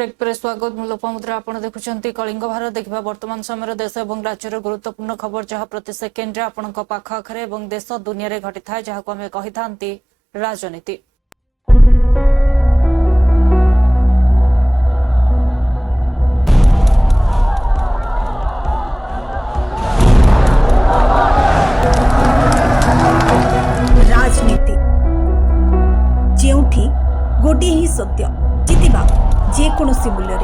Break पर स्वागत मु लोपामुद्रा आपण देखुचंती कलिंग भारत देखा वर्तमान समय देश और राज्यर गुरुत्वपूर्ण खबर जहाँ प्रति सेकेंड आपण पाख आखरे देश दुनिया घटी था जहाँ आम कही था राजनीति। राजनीति जेउठी गोटे ही सत्य जितिबा जेकोसी मूल्य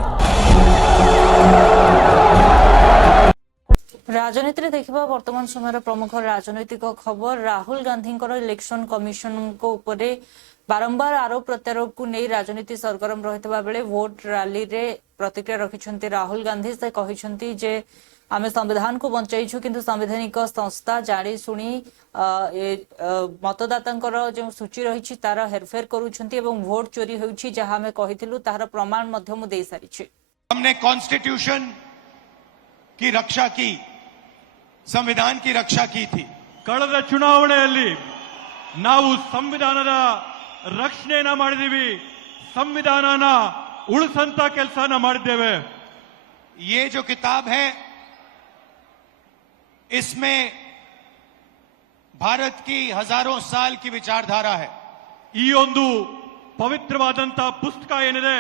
राजनीति देखा वर्तमान समय प्रमुख राजनैतिक खबर राहुल गांधी इलेक्शन कमिशन को उपरे बारंबार आरोप प्रत्यारोप को नहीं राजनीति सरगरम रही बेले वोट रैली रे प्रतिक्रिया रखिंट राहुल गांधी से कहते जे आमे संविधान को बंचाइछु किंतु संवैधानिक संस्था जानी शुणी मतदाता जो सूची रही तार हेरफेर करुछंती एवं वोट चोरी होउछि जहां हमें कहिथिलु तार प्रमाण मध्य मु देई सारिछि। हमने कॉन्स्टिट्यूशन की रक्षा की, संविधान की रक्षा की थी। ಕಳೆದ ಚುನಾವಣೆಯಲ್ಲಿ ನಾವು ಸಂವಿಧಾನದ ರಕ್ಷಣೆಯನ್ನ ಮಾಡಿದೀವಿ, ಸಂವಿಧಾನನ ಉಳಿಸಂತ ಕೆಲಸನ ಮಾಡಿದ್ದೇವೆ। ये जो किताब है इसमें भारत की हजारों साल की विचारधारा है। ಈ ಒಂದು ಪವಿತ್ರವಾದಂತ ಪುಸ್ತಕ ಏನಿದೆ,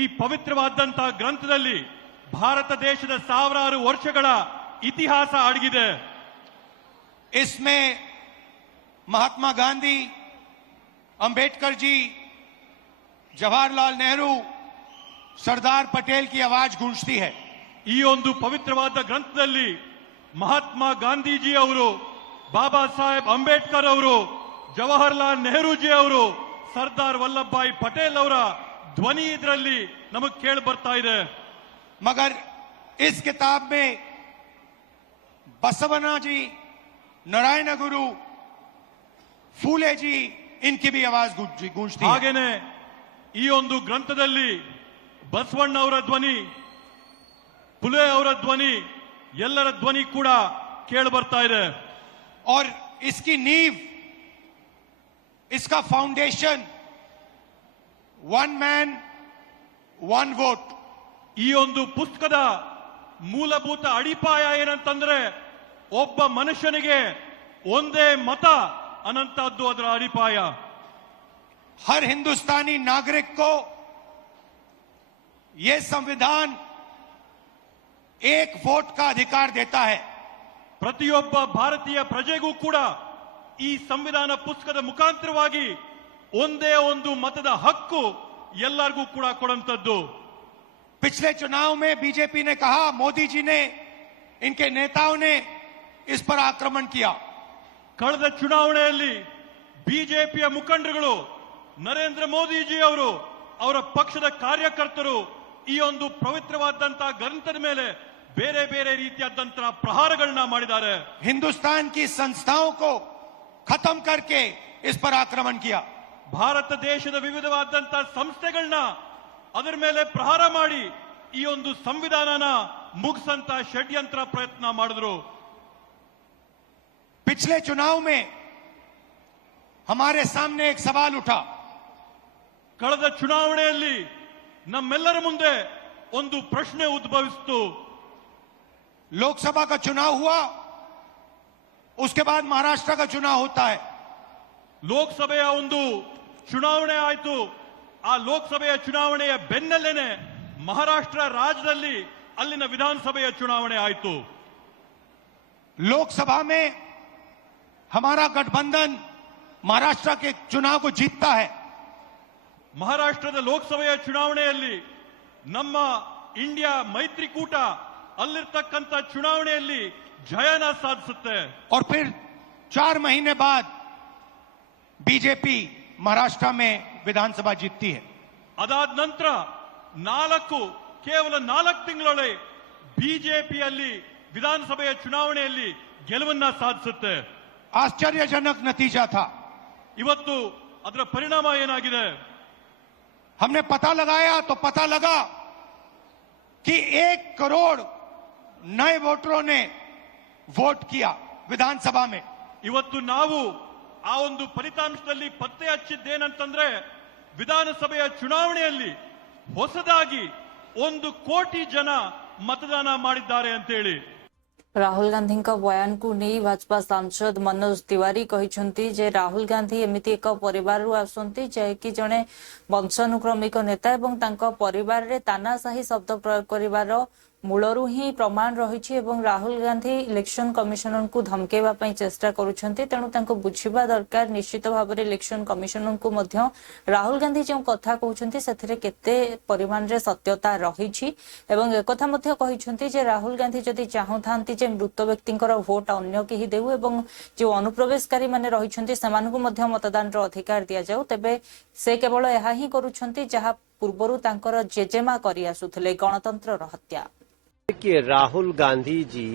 ಈ ಪವಿತ್ರವಾದಂತ ಗ್ರಂಥದಲ್ಲಿ ಭಾರತ ದೇಶದ ಸಾವಿರಾರು ವರ್ಷಗಳ ಇತಿಹಾಸ ಅಡಗಿದೆ। इसमें महात्मा गांधी, अंबेडकर जी, जवाहरलाल नेहरू, सरदार पटेल की आवाज गूंजती है। ಈ ಒಂದು ಪವಿತ್ರವಾದ ಗ್ರಂಥದಲ್ಲಿ ಮಹಾತ್ಮ ಗಾಂಧೀಜಿ ಅವರು, ಬಾಬಾ ಸಾಹೇಬ್ ಅಂಬೇಡ್ಕರ್ ಅವರು, ಜವಾಹರ್ಲಾಲ್ ನೆಹರೂಜಿ ಅವರು, ಸರ್ದಾರ್ ವಲ್ಲಭಭಾಯಿ ಪಟೇಲ್ ಅವರ ಧ್ವನಿ ಇದರಲ್ಲಿ ನಮಗೆ ಕೇಳಿ ಬರ್ತಾ ಇದೆ। मगर इस किताब में बसवना जी, नारायण गुरु, फूले जी, इनकी भी आवाज गूंजती है। ಹಾಗೇನೆ ಈ ಒಂದು ಗ್ರಂಥದಲ್ಲಿ ಬಸವಣ್ಣ ಅವರ ಧ್ವನಿ, ಫುಲೆ ಅವರ ಧ್ವನಿ, ಎಲ್ಲರ ಧ್ವನಿ ಕೂಡ ಕೇಳಿ ಬರ್ತಾ ಇದೆ। और इसकी नींव, इसका foundation one man one vote. ಈ ಒಂದು ಪುಸ್ತಕದ ಮೂಲಭೂತ ಅಡಿಪಾಯ ಏನಂತಂದ್ರೆ ಒಬ್ಬ ಮನುಷ್ಯನಿಗೆ ಒಂದೇ ಮತ ಅನ್ನಂತದ್ದು ಅದರ ಅಡಿಪಾಯ। हर हिंदुस्तानी नागरिक को यह संविधान एक वोट का अधिकार देता है। ಪ್ರತಿಯೊಬ್ಬ ಭಾರತೀಯ ಪ್ರಜೆಗೂ ಕೂಡ ಈ ಸಂವಿಧಾನ ಪುಸ್ತಕದ ಮುಖಾಂತರವಾಗಿ ಒಂದೇ ಒಂದು ಮತದ ಹಕ್ಕು ಎಲ್ಲರಿಗೂ ಕೂಡ ಕೊಡುವಂತದ್ದು। पिछले चुनाव में बीजेपी ने कहा, मोदी जी ने, इनके नेताओं ने इस पर आक्रमण किया। ಕಳೆದ ಚುನಾವಣೆಯಲ್ಲಿ ಬಿಜೆಪಿಯ ಮುಖಂಡರುಗಳು, ನರೇಂದ್ರ ಮೋದಿಜಿ ಅವರು, ಅವರ ಪಕ್ಷದ ಕಾರ್ಯಕರ್ತರು ಈ ಒಂದು ಪವಿತ್ರವಾದಂತಹ ಗ್ರಂಥದ ಮೇಲೆ ಬೇರೆ ಬೇರೆ ರೀತಿಯಾದಂತಹ ಪ್ರಹಾರಗಳನ್ನ ಮಾಡಿದ್ದಾರೆ। हिंदुस्तान की संस्थाओं को खत्म करके इस पर आक्रमण किया। ಭಾರತ ದೇಶದ ವಿವಿಧವಾದಂತಹ ಸಂಸ್ಥೆಗಳನ್ನ ಅದರ ಮೇಲೆ ಪ್ರಹಾರ ಮಾಡಿ ಈ ಒಂದು ಸಂವಿಧಾನನ ಮುಗಿಸಂತ ಷಡ್ಯಂತ್ರ ಪ್ರಯತ್ನ ಮಾಡಿದ್ರು। पिछले चुनाव में हमारे सामने एक सवाल उठा। ಕಳೆದ ಚುನಾವಣೆಯಲ್ಲಿ ನಮ್ಮೆಲ್ಲರ ಮುಂದೆ ಒಂದು ಪ್ರಶ್ನೆ ಉದ್ಭವಿಸಿತು। लोकसभा का चुनाव हुआ, उसके बाद महाराष्ट्र का चुनाव होता है। ಲೋಕಸಭೆಯ ಒಂದು ಚುನಾವಣೆ ಆಯಿತು, ಆ ಲೋಕಸಭೆಯ ಚುನಾವಣೆಯ ಬೆನ್ನಲ್ಲೇನೆ ಮಹಾರಾಷ್ಟ್ರ ರಾಜ್ಯದಲ್ಲಿ ಅಲ್ಲಿನ ವಿಧಾನಸಭೆಯ ಚುನಾವಣೆ ಆಯಿತು। लोकसभा में हमारा गठबंधन महाराष्ट्र के चुनाव को जीतता है। ಮಹಾರಾಷ್ಟ್ರದ ಲೋಕಸಭೆಯ ಚುನಾವಣೆಯಲ್ಲಿ ನಮ್ಮ ಇಂಡಿಯಾ ಮೈತ್ರಿಕೂಟ ಅಲ್ಲಿರ್ತಕ್ಕಂಥ ಚುನಾವಣೆಯಲ್ಲಿ ಜಯನ ಸಾಧಿಸುತ್ತೆ। और फिर 4 महीने बाद बीजेपी महाराष्ट्र में विधानसभा जीतती है। ಅದಾದ ನಂತರ ಕೇವಲ 4 ತಿಂಗಳೊಳಗೆ ಬಿಜೆಪಿಯಲ್ಲಿ ವಿಧಾನಸಭೆಯ ಚುನಾವಣೆಯಲ್ಲಿ ಗೆಲುವನ್ನ ಸಾಧಿಸುತ್ತೆ। आश्चर्यजनक नतीजा था। ಇವತ್ತು ಅದರ ಪರಿಣಾಮ ಏನಾಗಿದೆ? हमने पता लगाया तो पता लगा कि 1 करोड़ नए वोटरों ने वोट किया विधानसभा में। ಇವತ್ತು ನಾವು ಆ ಒಂದು ಫಲಿತಾಂಶದಲ್ಲಿ ಪತ್ತೆ ಹಚ್ಚಿದ್ದೇನಂತಂದ್ರೆ ವಿಧಾನಸಭೆಯ ಚುನಾವಣೆಯಲ್ಲಿ ಹೊಸದಾಗಿ 1 ಕೋಟಿ ಜನ ಮತದಾನ ಮಾಡಿದ್ದಾರೆ ಅಂತೇಳಿ. राहुल गांधी बयान को नहीं भाजपा सांसद मनोज तिवारी कहते जे राहुल गांधी एमती एक परिवार आसुंती जैकि जड़े वंशानुक्रमिक नेता एवं तांको परिवार रे तानाशाही शब्द प्रयोग करिवार मूलरू ही प्रमाण रही राहुल गांधी इलेक्शन कमिशनर को धमकेवा चेष्टा करुछंती तेणु तांको बुझिबा दरकार निश्चित भाव में इलेक्शन कमिशनर को मध्य राहुल गांधी जो कथा कहउछंती सेथिरे केते परिमाण रे सत्यता रही एवं एक कथा मध्य कहिछंती जे राहुल गांधी जदि चाहुथांती जे मृत व्यक्तिंकर भोट अन्य केही देउ एवं जो अनुप्रवेशकारी माने रहिछंती सेमानकु मध्य मतदान रो अधिकार दिया जाउ तेबे से केवल एहा ही करुछंती जहा पूर्वरु तांकर जेजेमा करि आसुथले गणतंत्र रो हत्या। कि राहुल गांधी जी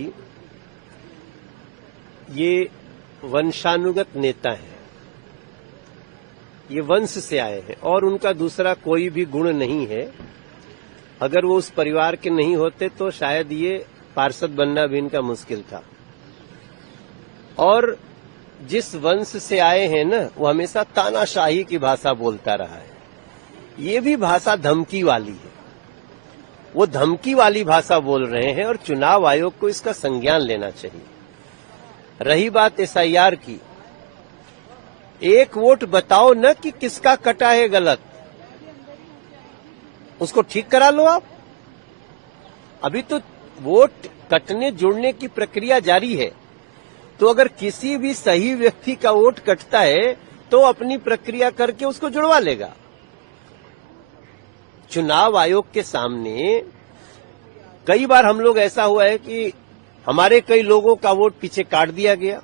ये वंशानुगत नेता हैं, ये वंश से आए हैं और उनका दूसरा कोई भी गुण नहीं है। अगर वो उस परिवार के नहीं होते तो शायद ये पार्षद बनना भी इनका मुश्किल था। और जिस वंश से आए हैं ना, वो हमेशा तानाशाही की भाषा बोलता रहा है। ये भी भाषा धमकी वाली है, वो धमकी वाली भाषा बोल रहे हैं और चुनाव आयोग को इसका संज्ञान लेना चाहिए। रही बात एसआईआर की, एक वोट बताओ न कि किसका कटा है गलत, उसको ठीक करा लो आप। अभी तो वोट कटने जुड़ने की प्रक्रिया जारी है, तो अगर किसी भी सही व्यक्ति का वोट कटता है तो अपनी प्रक्रिया करके उसको जुड़वा लेगा। चुनाव आयोग के सामने कई बार हम लोग ऐसा हुआ है कि हमारे कई लोगों का वोट पीछे काट दिया गया,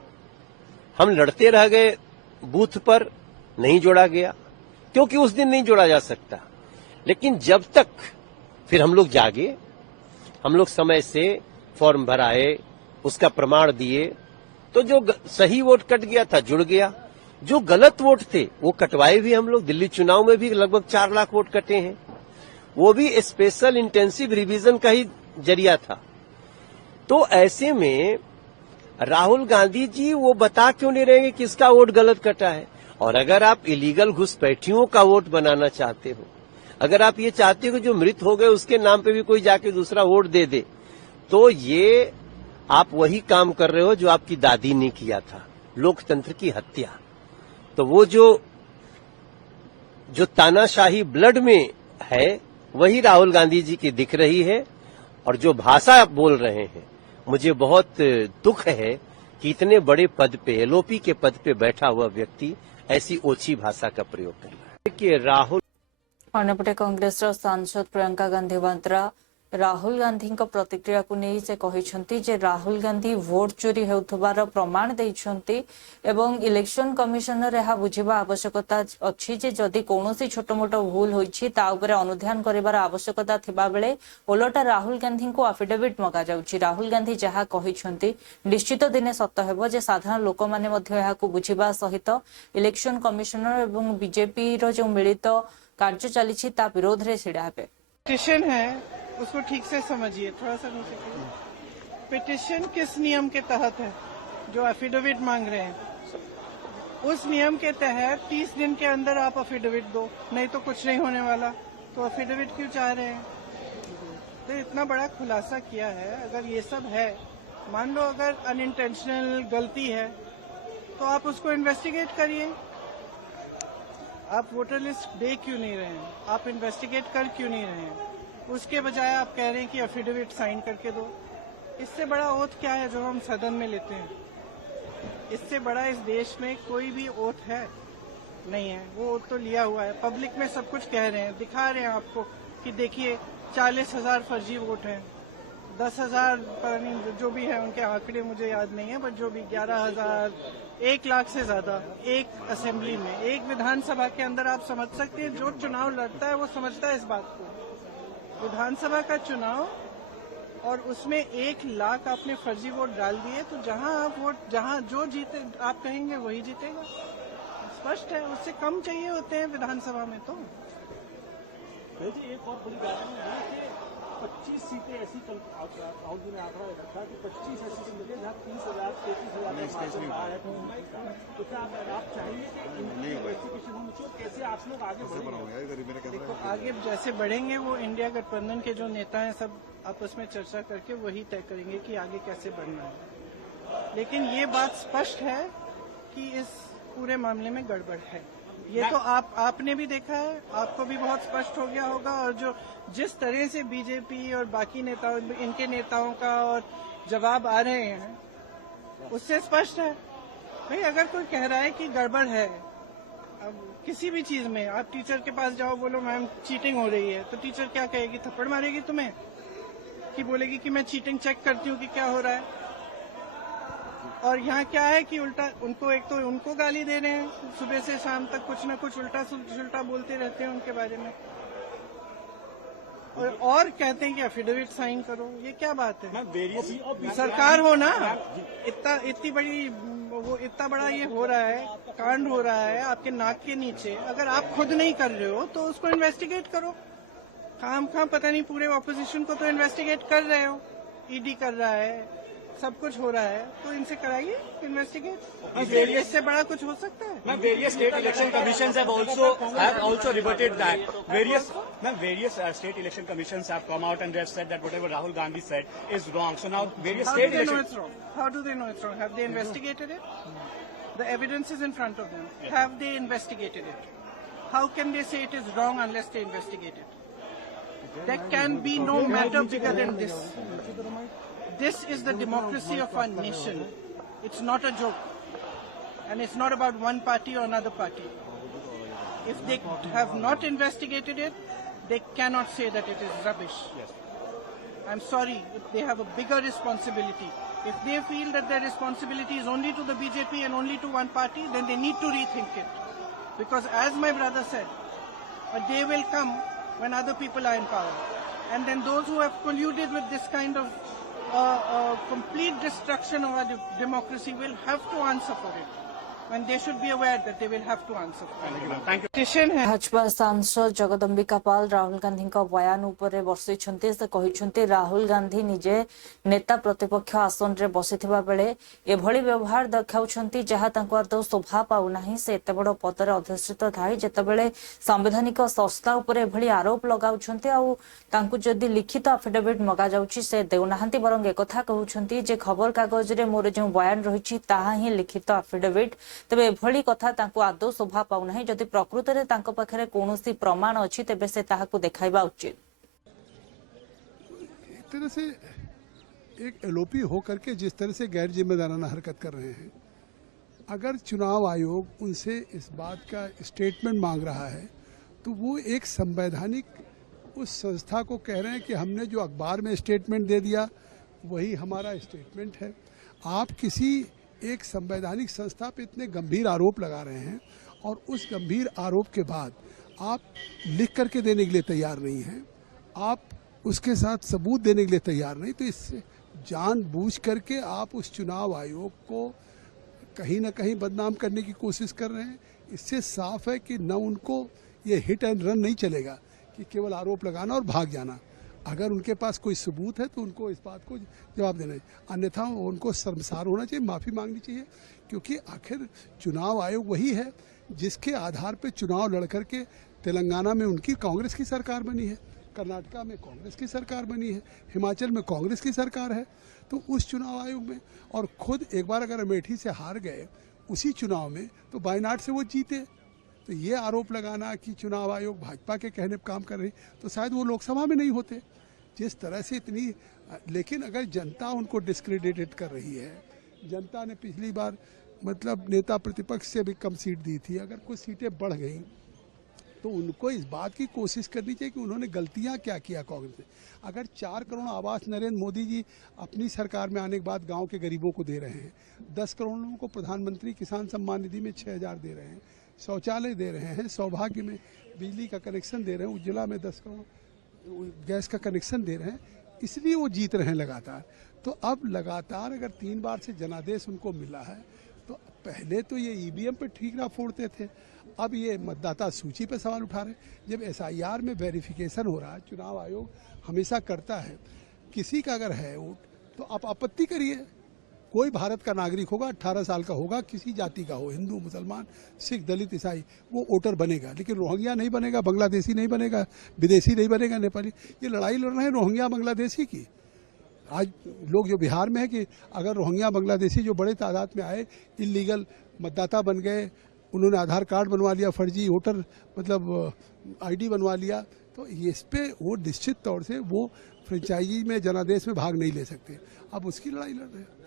हम लड़ते रह गए बूथ पर, नहीं जोड़ा गया क्योंकि उस दिन नहीं जोड़ा जा सकता। लेकिन जब तक फिर हम लोग जागे, हम लोग समय से फॉर्म भराए, उसका प्रमाण दिए, तो जो सही वोट कट गया था जुड़ गया, जो गलत वोट थे वो कटवाए भी हम लोग। दिल्ली चुनाव में भी लगभग 4 लाख वोट कटे हैं, वो भी स्पेशल इंटेंसिव रिवीजन का ही जरिया था। तो ऐसे में राहुल गांधी जी वो बता क्यों नहीं रहे कि किसका वोट गलत कटा है। और अगर आप इलीगल घुसपैठियों का वोट बनाना चाहते हो, अगर आप ये चाहते हो कि जो मृत हो गए उसके नाम पे भी कोई जाके दूसरा वोट दे दे, तो ये आप वही काम कर रहे हो जो आपकी दादी ने किया था, लोकतंत्र की हत्या। तो वो जो तानाशाही ब्लड में है वही राहुल गांधी जी की दिख रही है। और जो भाषा आप बोल रहे हैं, मुझे बहुत दुख है कि इतने बड़े पद पे, एलओपी के पद पे बैठा हुआ व्यक्ति ऐसी ओछी भाषा का प्रयोग कर रहा है कि राहुल। अन्यपटे कांग्रेस सांसद प्रियंका गांधी वाड्रा राहुल गांधी प्रतिक्रिया को नहीं से कहते जे राहुल गांधी भोट चोरी होउथबार प्रमाण देइछंती एवं इलेक्शन कमिशनर यह बुझिबा आवश्यकता अछि जे जदि कोनोसी छोट मोट भूल होइछि ता उपरे अनुध्यान करिवार आवश्यकता थिबा बेले ओलटा राहुल गांधी को एफिडेविट मगा जाउछि। राहुल गांधी जहा कहिछंती निश्चित दिने सत्य हेबो जे साधारण लोक माने मध्ये यहाकू बुझिबा सहित इलेक्शन कमिशनर एवं बीजेपी रो जो मिलित कार्य चलीछि ता विरोध रे छिड़ा हेबे। पिटिशन है उसको ठीक से समझिए, थोड़ा सा नीचे करिए। पिटिशन किस नियम के तहत है जो एफिडेविट मांग रहे हैं? उस नियम के तहत 30 दिन के अंदर आप एफिडेविट दो, नहीं तो कुछ नहीं होने वाला। तो एफिडेविट क्यों चाह रहे हैं? तो इतना बड़ा खुलासा किया है। अगर ये सब है, मान लो अगर अनइंटेंशनल गलती है तो आप उसको इन्वेस्टिगेट करिए। आप वोटर लिस्ट दे क्यों नहीं रहे हैं? आप इन्वेस्टिगेट कर क्यों नहीं रहे हैं? उसके बजाय आप कह रहे हैं कि एफिडेविट साइन करके दो। इससे बड़ा ओथ क्या है जो हम सदन में लेते हैं? इससे बड़ा इस देश में कोई भी ओथ है नहीं है। वो ओथ तो लिया हुआ है, पब्लिक में सब कुछ कह रहे हैं, दिखा रहे हैं आपको कि देखिए 40,000 फर्जी वोट हैं, 10,000 जो भी है उनके आंकड़े मुझे याद नहीं है, बट जो भी 11,000, 1 लाख से ज्यादा एक असेंबली में, एक विधानसभा के अंदर। आप समझ सकते हैं जो चुनाव लड़ता है वो समझता है इस बात को। विधानसभा का चुनाव और उसमें 1 लाख आपने फर्जी वोट डाल दिए, तो जहां आप वोट, जहां जो जीते आप कहेंगे वही जीतेगा। स्पष्ट है, उससे कम चाहिए होते हैं विधानसभा में। तो एक और बड़ी बात है 25 सीटें ऐसी राहुल जी ने आंकड़ा रखा कि 25 ऐसी सीटें मिले जहाँ 30,000 33,000 रहा है। तो क्या आप चाहेंगे कि इंडिविजुअल होनी चाहिए? कैसे आप लोग आगे बढ़ेंगे? देखो, आगे जैसे बढ़ेंगे वो इंडिया गठबंधन के जो नेता हैं सब आपस में चर्चा करके वही तय करेंगे कि आगे कैसे बढ़ना है। लेकिन ये बात स्पष्ट है कि इस पूरे मामले में गड़बड़ है। ये तो आपने भी देखा है, आपको भी बहुत स्पष्ट हो गया होगा। और जो जिस तरह से बीजेपी और बाकी नेताओं, इनके नेताओं का और जवाब आ रहे हैं उससे स्पष्ट है। भाई अगर कोई कह रहा है कि गड़बड़ है, अब किसी भी चीज में आप टीचर के पास जाओ, बोलो मैम चीटिंग हो रही है, तो टीचर क्या कहेगी? थप्पड़ मारेगी तुम्हें कि बोलेगी कि मैं चीटिंग चेक करती हूँ कि क्या हो रहा है। और यहाँ क्या है कि उल्टा उनको, एक तो उनको गाली दे रहे हैं, सुबह से शाम तक कुछ न कुछ उल्टा सुल्टा बोलते रहते हैं उनके बारे में, और कहते हैं कि एफिडेविट साइन करो। ये क्या बात है? सरकार हो ना, इतनी बड़ी वो इतना बड़ा ये हो रहा है, कांड हो रहा है आपके नाक के नीचे। अगर आप खुद नहीं कर रहे हो तो उसको इन्वेस्टिगेट करो। काम पता नहीं पूरे ऑपोजिशन को तो इन्वेस्टिगेट कर रहे हो, ईडी कर रहा है, सब कुछ हो रहा है, तो इनसे कराइए इन्वेस्टिगेट। इससे बड़ा कुछ हो सकता है? Various state election commissions have also reverted that. Various state election commissions have come out and they have said that whatever Rahul Gandhi said is wrong. So now various How state do they know elections. it's wrong? How do they know it's wrong? Have they investigated it? The evidence is in front of them. Have they investigated it? How can they say it is wrong unless they investigate it? There can be no matter bigger than this. This is the democracy of our nation. It's not a joke. And it's not about one party or another party. If they have not investigated it, they cannot say that it is rubbish. I'm sorry, they have a bigger responsibility. If they feel that their responsibility is only to the BJP and only to one party, then they need to rethink it. Because as my brother said, a day will come when other people are in power. And then those who have colluded with this kind of complete destruction of our democracy will have to answer for it. And they should be aware that they will have to answer for it. Thank you. Petition है भाजपा सांसद जगदम्बिका पाल राहुल गांधी बयान उपरे बसिछन्ते। से कहिछन्ते राहुल गांधी निजे नेता प्रतिपक्ष आसन रे बसिथिबा बेले एभली व्यवहार देखाउछन्ती जहा तांको आदौ शोभा पाउ नाही। से एते बड़ पदरे अधिष्ठित थाई जेतेबेले संवैधानिक संस्था उपरे एभली आरोप लगाउछन्ती आ तांको जदि लिखित एफिडेविट मगा जाउछि से देउनाहांती। बरंग एकथा कहउछन्ती जे खबर कागज रे मोर जे बयान रहिछि ताहा ही लिखित एफिडेविट, तेबे एभली कथा तांको आदौ शोभा पाउ नाही। जदि प्रकृत रे तांको पाखरे कोनोसी प्रमाण अछि तेबे से ताहाकु देखाइबा उचित। एक तरह से एक एलओपी हो करके जिस तरह से गैर जिम्मेदाराना हरकत कर रहे हैं, अगर चुनाव आयोग उनसे इस बात का स्टेटमेंट मांग रहा है तो वो एक संवैधानिक उस संस्था को कह रहे हैं कि हमने जो अखबार में स्टेटमेंट दे दिया वही हमारा स्टेटमेंट है। आप किसी एक संवैधानिक संस्था पे इतने गंभीर आरोप लगा रहे हैं और उस गंभीर आरोप के बाद आप लिख करके देने के लिए तैयार नहीं हैं, आप उसके साथ सबूत देने के लिए तैयार नहीं, तो इससे जानबूझ करके आप उस चुनाव आयोग को कहीं ना कहीं बदनाम करने की कोशिश कर रहे हैं। इससे साफ है कि न उनको ये हिट एंड रन नहीं चलेगा कि केवल आरोप लगाना और भाग जाना। अगर उनके पास कोई सबूत है तो उनको इस बात को जवाब देना चाहिए, अन्यथा उनको शर्मसार होना चाहिए, माफ़ी मांगनी चाहिए। क्योंकि आखिर चुनाव आयोग वही है जिसके आधार पर चुनाव लड़ करके तेलंगाना में उनकी कांग्रेस की सरकार बनी है, कर्नाटका में कांग्रेस की सरकार बनी है, हिमाचल में कांग्रेस की सरकार है। तो उस चुनाव आयोग में, और खुद एक बार अगर अमेठी से हार गए उसी चुनाव में तो वायनाड से वो जीते। तो ये आरोप लगाना कि चुनाव आयोग भाजपा के कहने पर काम कर रही, तो शायद वो लोकसभा में नहीं होते। जिस तरह से इतनी, लेकिन अगर जनता उनको डिस्क्रेडिटेड कर रही है, जनता ने पिछली बार मतलब नेता प्रतिपक्ष से भी कम सीट दी थी, अगर कुछ सीटें बढ़ गई तो उनको इस बात की कोशिश करनी चाहिए कि उन्होंने गलतियां क्या किया कांग्रेस ने। अगर 4 करोड़ आवास नरेंद्र मोदी जी अपनी सरकार में आने के बाद गांव के गरीबों को दे रहे हैं, 10 करोड़ लोगों को प्रधानमंत्री किसान सम्मान निधि में 6,000 दे रहे हैं, शौचालय दे रहे हैं, सौभाग्य में बिजली का कनेक्शन दे रहे हैं, उज्ज्वला में 10 करोड़ गैस का कनेक्शन दे रहे हैं, इसलिए वो जीत रहे हैं लगातार। तो अब लगातार अगर 3 बार से जनादेश उनको मिला है, तो पहले तो ये ईवीएम पे ठीकरा फोड़ते थे, अब ये मतदाता सूची पे सवाल उठा रहे हैं। जब एसआईआर में वेरिफिकेशन हो रहा है, चुनाव आयोग हमेशा करता है, किसी का अगर है वोट तो आप आपत्ति करिए। कोई भारत का नागरिक होगा, 18 साल का होगा, किसी जाति का हो, हिंदू, मुसलमान, सिख, दलित, ईसाई, वो वोटर बनेगा। लेकिन रोहिंग्या नहीं बनेगा, बांग्लादेशी नहीं बनेगा, विदेशी नहीं बनेगा, नेपाली। ये लड़ाई लड़ रहे हैं रोहिंग्या बांग्लादेशी की। आज लोग जो बिहार में है कि अगर रोहिंग्या बांग्लादेशी जो बड़े तादाद में आए, इलीगल मतदाता बन गए, उन्होंने आधार कार्ड बनवा लिया, फर्जी वोटर मतलब आईडी बनवा लिया, तो इस पे वो निश्चित तौर से वो फ्रेंचाइजी में, जनादेश में भाग नहीं ले सकते। अब उसकी लड़ाई लड़ रहे हैं।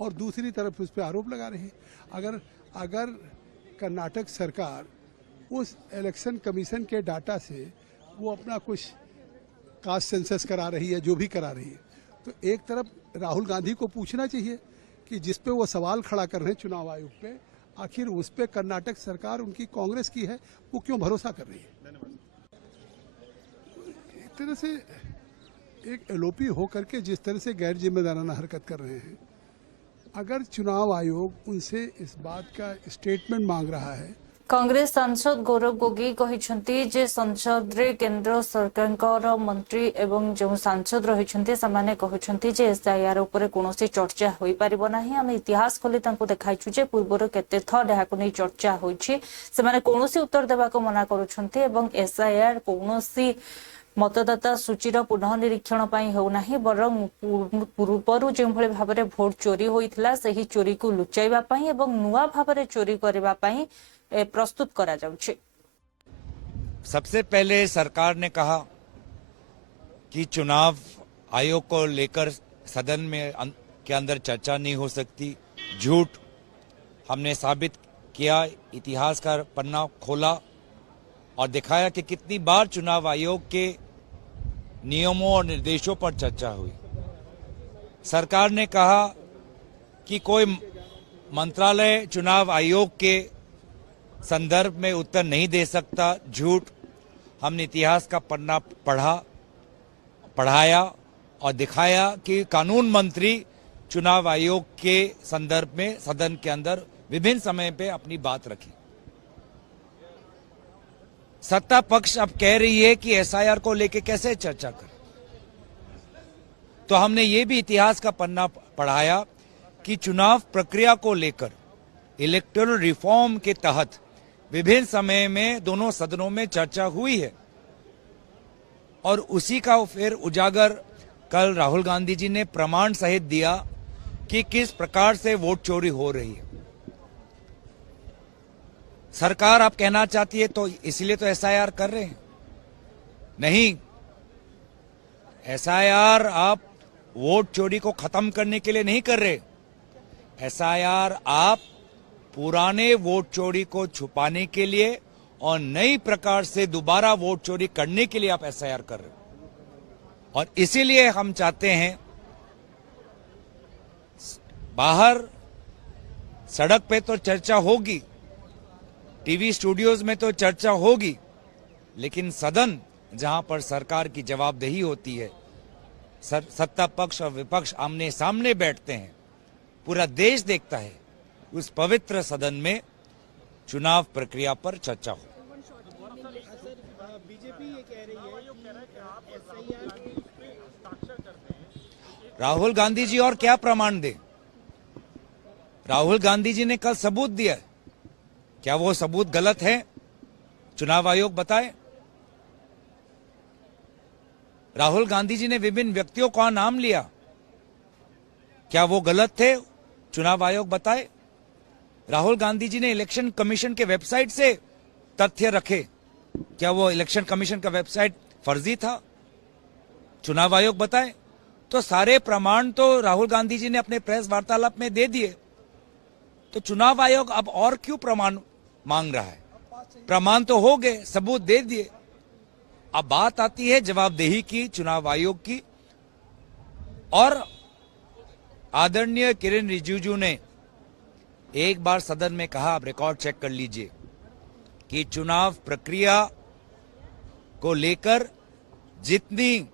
और दूसरी तरफ उस पर आरोप लगा रही है। अगर कर्नाटक सरकार उस इलेक्शन कमीशन के डाटा से वो अपना कुछ कास्ट सेंसस करा रही है, जो भी करा रही है, तो एक तरफ राहुल गांधी को पूछना चाहिए कि जिस पे वो सवाल खड़ा कर रहे हैं चुनाव आयोग पे, आखिर उस पे कर्नाटक सरकार उनकी कांग्रेस की है, वो क्यों भरोसा कर रही है। एक तरह से एक एलओपी होकर के जिस तरह से गैर जिम्मेदाराना हरकत कर रहे हैं, अगर चुनाव आयोग उनसे इस बात का स्टेटमेंट मांग रहा है। कांग्रेस सांसद गौरव गोगोई कहिसंती जे संसद रे केंद्र सरकार मंत्री एवं जो सांसद रहिसंती समाने कहिसंती जे एसआईआर ऊपर कोनोसी चर्चा होई परिबो नाही। हम इतिहास खोली तांको देखाइछु जे पूर्वर केते थर एहाको नै चर्चा होइछि, समाने कोनोसी उत्तर देबाको मना करूछंती एवं एसआईआर कोनोसी मतदाता सूचीर पुनः निरीक्षण होना बरं पूर्वर जो भाव में भोट चोरी होता से चोरी को लुचाइबा एवं नुआ भाव में चोरी करने प्रस्तुत करा जाउछि। सबसे पहले सरकार ने कहा कि चुनाव आयोग को लेकर सदन में के अंदर चर्चा नहीं हो सकती। झूठ। हमने साबित किया, इतिहास का पन्ना खोला और दिखाया कि कितनी बार चुनाव आयोग के नियमों और निर्देशों पर चर्चा हुई। सरकार ने कहा कि कोई मंत्रालय चुनाव आयोग के संदर्भ में उत्तर नहीं दे सकता। झूठ। हमने इतिहास का पन्ना पढ़ाया और दिखाया कि कानून मंत्री चुनाव आयोग के संदर्भ में सदन के अंदर विभिन्न समय पे अपनी बात रखी। सत्ता पक्ष अब कह रही है कि एसआईआर को लेकर कैसे चर्चा करें, तो हमने ये भी इतिहास का पन्ना पढ़ाया कि चुनाव प्रक्रिया को लेकर इलेक्टोरल रिफॉर्म के तहत विभिन्न समय में दोनों सदनों में चर्चा हुई है और उसी का फिर उजागर कल राहुल गांधी जी ने प्रमाण सहित दिया कि किस प्रकार से वोट चोरी हो रही है। सरकार आप कहना चाहती है तो इसलिए तो एसआईआर कर रहे हैं। नहीं, एसआईआर आप वोट चोरी को खत्म करने के लिए नहीं कर रहे। एसआईआर आप पुराने वोट चोरी को छुपाने के लिए और नई प्रकार से दोबारा वोट चोरी करने के लिए आप एसआईआर कर रहे हो। और इसीलिए हम चाहते हैं बाहर सड़क पे तो चर्चा होगी, टीवी स्टूडियोज में तो चर्चा होगी, लेकिन सदन जहां पर सरकार की जवाबदेही होती है, सत्ता पक्ष और विपक्ष आमने सामने बैठते हैं, पूरा देश देखता है, उस पवित्र सदन में चुनाव प्रक्रिया पर चर्चा हो। राहुल गांधी जी और क्या प्रमाण दे? राहुल गांधी जी ने कल सबूत दिया है, क्या वो सबूत गलत है? चुनाव आयोग बताए। राहुल गांधी जी ने विभिन्न व्यक्तियों का नाम लिया, क्या वो गलत थे? चुनाव आयोग बताए। राहुल गांधी जी ने इलेक्शन कमीशन के वेबसाइट से तथ्य रखे, क्या वो इलेक्शन कमीशन का वेबसाइट फर्जी था? चुनाव आयोग बताए। तो सारे प्रमाण तो राहुल गांधी जी ने अपने प्रेस वार्तालाप में दे दिए, तो चुनाव आयोग अब और क्यों प्रमाण मांग रहा है? प्रमाण तो हो गए, सबूत दे दिए। अब बात आती है जवाबदेही की, चुनाव आयोग की। और आदरणीय किरेन रिजिजू ने एक बार सदन में कहा, आप रिकॉर्ड चेक कर लीजिए, कि चुनाव प्रक्रिया को लेकर जितनी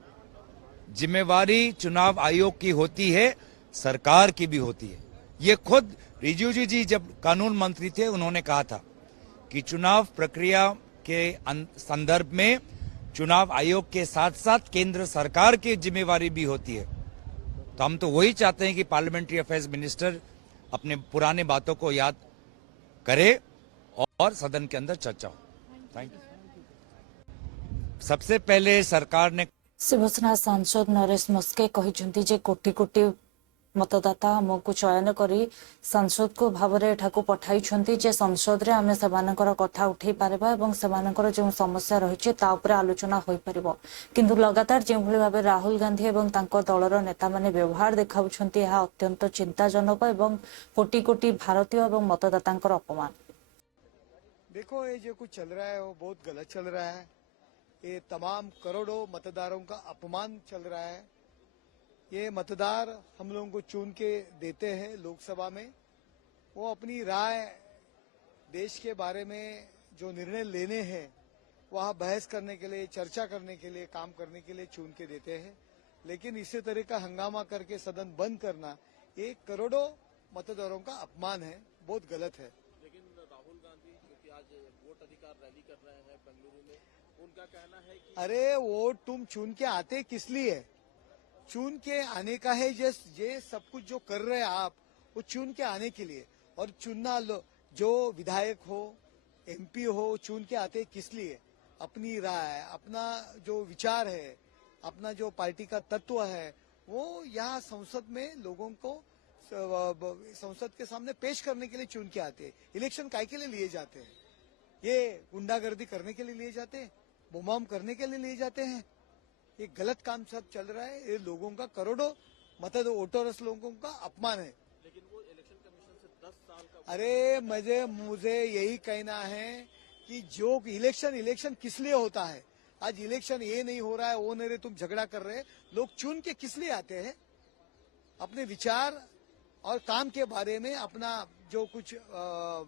जिम्मेवारी चुनाव आयोग की होती है, सरकार की भी होती है। ये खुद रिजिजू जी जब कानून मंत्री थे, उन्होंने कहा था कि चुनाव प्रक्रिया के संदर्भ में चुनाव आयोग के साथ साथ केंद्र सरकार की जिम्मेवारी भी होती है। तो हम तो वही चाहते हैं कि पार्लियामेंट्री अफेयर्स मिनिस्टर अपने पुराने बातों को याद करे और सदन के अंदर चर्चा हो। Thank you. सबसे पहले सरकार ने शिवसेना सांसद नरेश मस्के कहते जे कोटी कोटी मतदाता आमको चयन करी सांसद को भाव में एठाकू पठाई जे संसद रे आमे सेमानकर कथा उठै पारबा एवं सेमानकर जो समस्या रही ता उपरे आलोचना होई परिबो। किंतु लगातार जो भली भाबे राहुल गांधी एवं तांको दलर नेता माने व्यवहार देखाउछंती यह अत्यंत चिंताजनक एवं कोटी कोटी भारतीय एवं मतदातांकर अपमान। देखो ये जो कुछ चल रहा है वो बहुत गलत चल रहा है। ये तमाम करोड़ों मतदारों का अपमान चल रहा है। ये मतदार हम लोगों को चुन के देते हैं लोकसभा में, वो अपनी राय देश के बारे में जो निर्णय लेने हैं वह बहस करने के लिए, चर्चा करने के लिए, काम करने के लिए चुन के देते हैं। लेकिन इसी तरह का हंगामा करके सदन बंद करना ये करोड़ों मतदारों का अपमान है, बहुत गलत है। लेकिन राहुल गांधी क्योंकि आज वोट अधिकार रैली कर रहे हैं बेंगलुरु में, उनका कहना है कि अरे वोट तुम चुन के आते किस लिए? चुन के आने का है। ये सब कुछ जो कर रहे हैं आप वो चुन के आने के लिए, और चुनना जो विधायक हो, एमपी हो, चुन के आते किस लिए? अपनी राय, अपना जो विचार है, अपना जो पार्टी का तत्व है वो यहाँ संसद में लोगों को संसद के सामने पेश करने के लिए चुन के आते हैं। इलेक्शन काय के लिए लिए जाते हैं? ये गुंडागर्दी करने के लिए लिए जाते हैं, बुमाम करने के लिए लिए जाते हैं। ये गलत काम सब चल रहा है। ये लोगों का, करोड़ों वोटर्स लोगों का अपमान है। लेकिन वो इलेक्शन कमीशन से 10 साल का मुझे यही कहना है कि जो इलेक्शन किस लिए होता है? आज इलेक्शन ये नहीं हो रहा है, वो नहीं रहे, तुम झगड़ा कर रहे हैं। लोग चुन के किस लिए आते हैं? अपने विचार और काम के बारे में अपना जो कुछ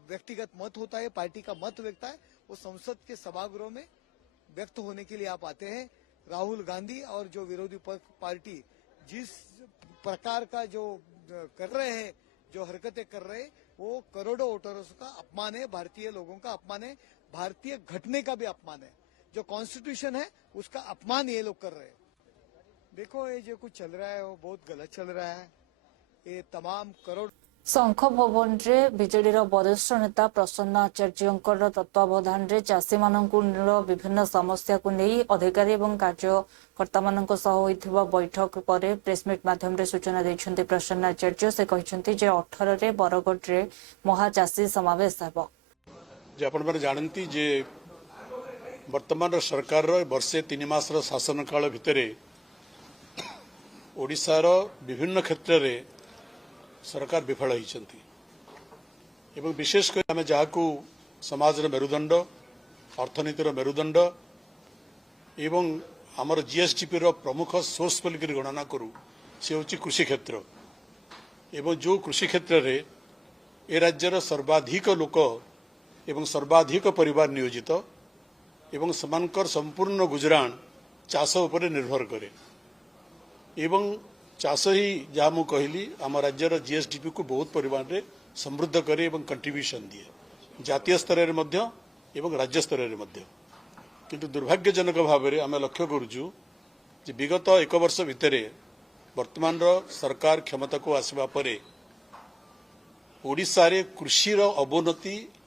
व्यक्तिगत मत होता है, पार्टी का मत व्यक्त है, वो संसद के सभागृह में व्यक्त होने के लिए आप आते हैं। राहुल गांधी और जो विरोधी पार्टी जिस प्रकार का जो कर रहे हैं, जो हरकतें कर रहे हैं, वो करोड़ों वोटर्स का अपमान है, भारतीय लोगों का अपमान है, भारतीय घटने का भी अपमान है। जो कॉन्स्टिट्यूशन है उसका अपमान ये लोग कर रहे हैं। देखो ये जो कुछ चल रहा है वो बहुत गलत चल रहा है। ये तमाम करोड़ शंख भवन रे बीजेडी वरिष्ठ नेता प्रसन्न आचार्य तत्वावधान रे चाषी मानकु विभिन्न समस्या को नहीं अधिकारी एवं कार्यकर्ता मानक सह होइथिबा बैठक पर प्रेसमिट माध्यम रे सूचना दैछन्ते प्रसन्न आचार्य। से कहछन्ते जे 18 रे बरगढ़ रे महाचाषी समावेश हेबो। जे आपण माने जानंती जे वर्तमान सरकार रो वर्षे 3 मास रो शासन काल भितरे ओडिसा रो विभिन्न क्षेत्र रे सरकार विफल होइछन्ती एवं विशेषकर आम जहाँ समाज मेरुदंड, अर्थनीतिर मेरुदंड एवं आमर जीएसडीपी रो प्रमुख सोर्स बोलिक गणना करूँ से हूँ कृषि क्षेत्र। एवं जो कृषि क्षेत्र रे ए राज्यर सर्वाधिक लोक एवं सर्वाधिक परिवार नियोजित एवं समानकर संपूर्ण गुजरान चाष उपर निर्भर करे। एवं चाष ही जहाँ मु कहली आम राज्यर जीएसडीपी को बहुत परिमाण रे समृद्ध करे एवं कंट्रीब्यूशन दिए जातीय स्तर रे मध्य एवं राज्य स्तर रे मध्य। किंतु दुर्भाग्यजनक भाव में आम लक्ष्य करूँ जे विगत 1 वर्ष भितर वर्तमान सरकार क्षमता को आसवा परे ओडिशा रे कृषि रो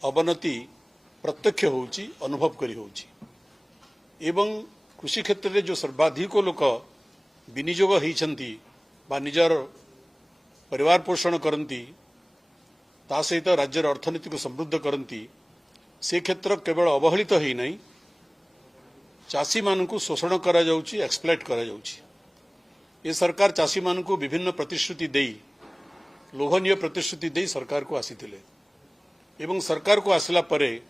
अवनति प्रत्यक्ष होउची, अनुभव करी होउची। एवं कृषि क्षेत्र रे जो सर्वाधिक लोक विनियोग होइछन्ती बा निजर परिवार पोषण करती ता सहित राज्यर अर्थनीति को समृद्ध करती से क्षेत्र केवल अवहेलित ही नहीं, चाषी मानू शोषण करा जाउची, एक्सप्लॉइट करा जाउची। ये सरकार चाषी मानू विभिन्न प्रतिश्रुति देई, लोभनीय प्रतिश्रुति देई सरकार को आसीथिले एवं सरकार को आसला परे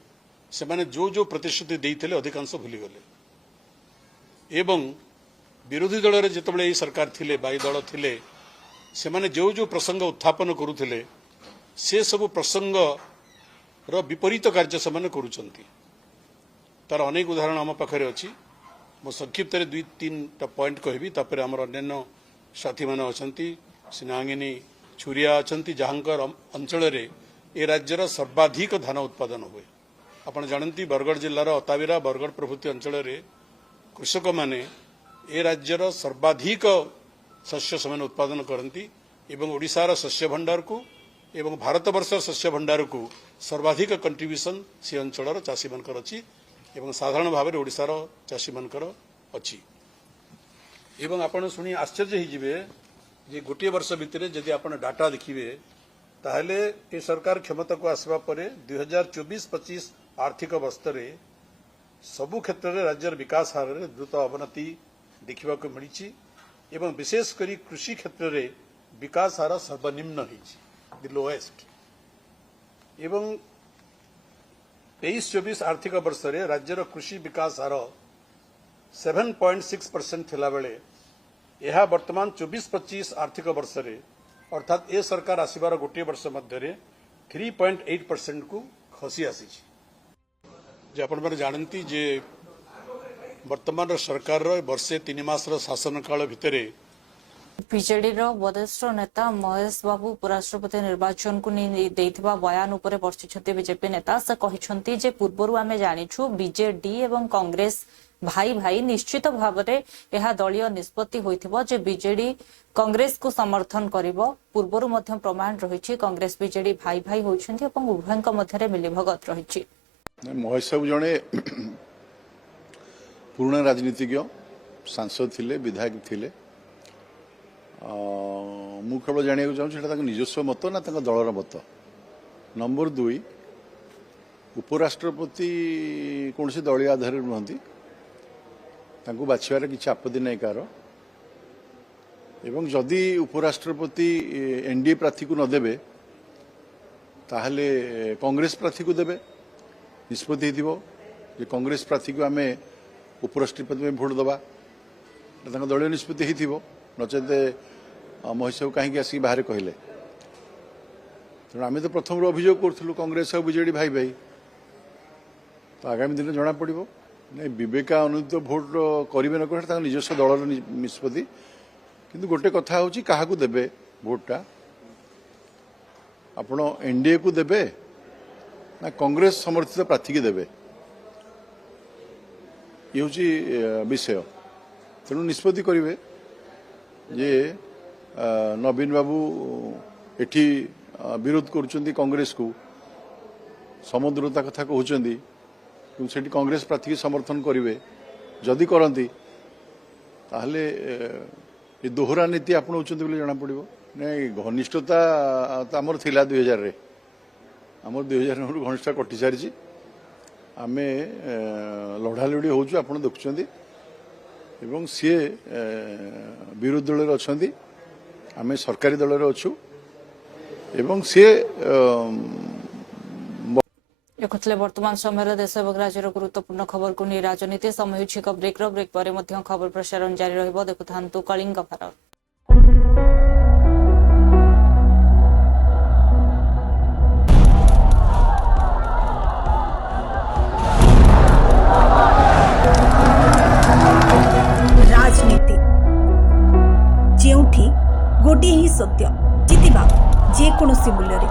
से माने जो जो प्रतिश्रुति देइथिले अधिकांश भूली गले। एवं विरोधी दल रे जेतबेले ए सरकार थिले, बाई दल थिले, से माने जो जो प्रसंग उत्थापन करुथिले से सब प्रसंग रो विपरीत कार्य से माने करूछंती। तार अनेक उदाहरण आम पाखरे अछि। मो संक्षिप्त रे 2-3 पॉइंट कहबी, तापर हमर अन्य साथी माने अछंती, सिनांगिनी छुरिया अछंती, जहांकर अंचल रे ए राज्यर सर्वाधिक धान उत्पादन हुए आपण जानती बरगढ़ जिलार अताबिरा बरगढ़ प्रभृति अंचल कृषक माने ए राज्यर सर्वाधिक शस्य से उत्पादन करती एवं ओडिशार शस्य भंडार को एवं भारतवर्ष शस्य भंडार को सर्वाधिक कंट्रीब्यूशन से अंचल चाषी मानकर अच्छी एवं साधारण भाव में ओडिशार चाषी मानकर अच्छी एवं आपण शुणी आश्चर्य होइजिबे जे गोटे वर्ष भितर जदि आपण डाटा देखिबे ताहले ए सरकार क्षमता को आसवा परे 2024-25 आर्थिक वर्ष रे सबु क्षेत्र में राज्यर विकास हार रे द्रुत अवनति देखा मिली एवं विशेष करी कृषि क्षेत्र में विकास हार सर्वनिम्न होइछि द लोएस्ट एवं 23-24 आर्थिक वर्ष रे राज्यर कृषि विकास हार 7.6% थिला बेले यह वर्तमान 24-25 आर्थिक वर्ष रे अर्थात ए सरकार आसीबार गोटे वर्ष मध्य 3.8% को खसी आसी जे आपण माने जानती जे वर्तमान सरकार वर्षे 3 मास शासन काल भितरे बीजेडी वरिष्ठ नेता महेश बाबू उपराष्ट्रपति निर्वाचन को देइथिबा बयान उपरे वर्षिछते बीजेपी नेता से कहिसंती जे पूर्वरु आमे जानिछु बीजेडी एवं कांग्रेस भाई भाई निश्चित भावरे यह दलीय निष्पत्ति होइथिबो जे बीजेडी कांग्रेस को समर्थन करिवो पूर्वरु मध्य प्रमाण रहिछि कांग्रेस बीजेडी भाई भाई होइछन्ती एवं उभयଙ୍କ मध्यरे मिलिभगत रहिछि महेश बाबू जणे पुराना राजनीतिज्ञ सांसद थिले विधायक थिले मु केवल जानिବାକୁ चाहूँ सेटा निजस्व मत ना दलर मत नंबर 2 उपराष्ट्रपति कौन से दलीय आधार नुहति बाछिबार किसी आपत्ति नहीं कार एवं जदि उपराष्ट्रपति एनडीए प्रार्थी को नदेबे ताहले कांग्रेस प्रार्थी को देबे निष्पत्ति जे कांग्रेस प्रार्थी को आमे उपराष्ट्रपति में भोट दबा दलीय निष्पत्ति नचेत महेश बाबू कहीं आसिक बाहर कहले तेणु आम तो प्रथम अभियोग करूँ कांग्रेस और बीजेडी भाई भाई तो आगामी दिन जना पड़ नहीं विवेकानुदित भोट करेंगे न करें निजस्व दलर निष्पत्ति किंतु गोटे कथा हूँ क्या देवे भोटा आपण एनडीए को देवे ना कांग्रेस समर्थित प्रार्थी की देवे ये हूँ विषय तेणु निष्पत्ति करेंगे जे नवीन बाबू एठी विरोध करुँच कांग्रेस को समुद्रता कथा कहते से कांग्रेस प्रार्थी की समर्थन करेंगे जदि करती ताहले ये दोहरा नीति आपणाऊँच जना पड़ नहीं घनिष्ठता आमर थिला 2000 रे आमर 2000 घनिष्ठता कटि सारी आम लड़ा लड़ी होचु आप देखुं एवं सी विरोधी दल अच्छा आम सरकारी दल अच्छु एवं सी देखुले वर्तमान समय देश और राज्यर गुरुत्वपूर्ण खबर को नहीं राजनीति समय ब्रेक पर खबर प्रसारण जारी रहिबो देखुथांतु कलिंग भारत। राजनीति जेउठी गोटे ही सत्य जितिबा जे कोनोसी मूल्य रे।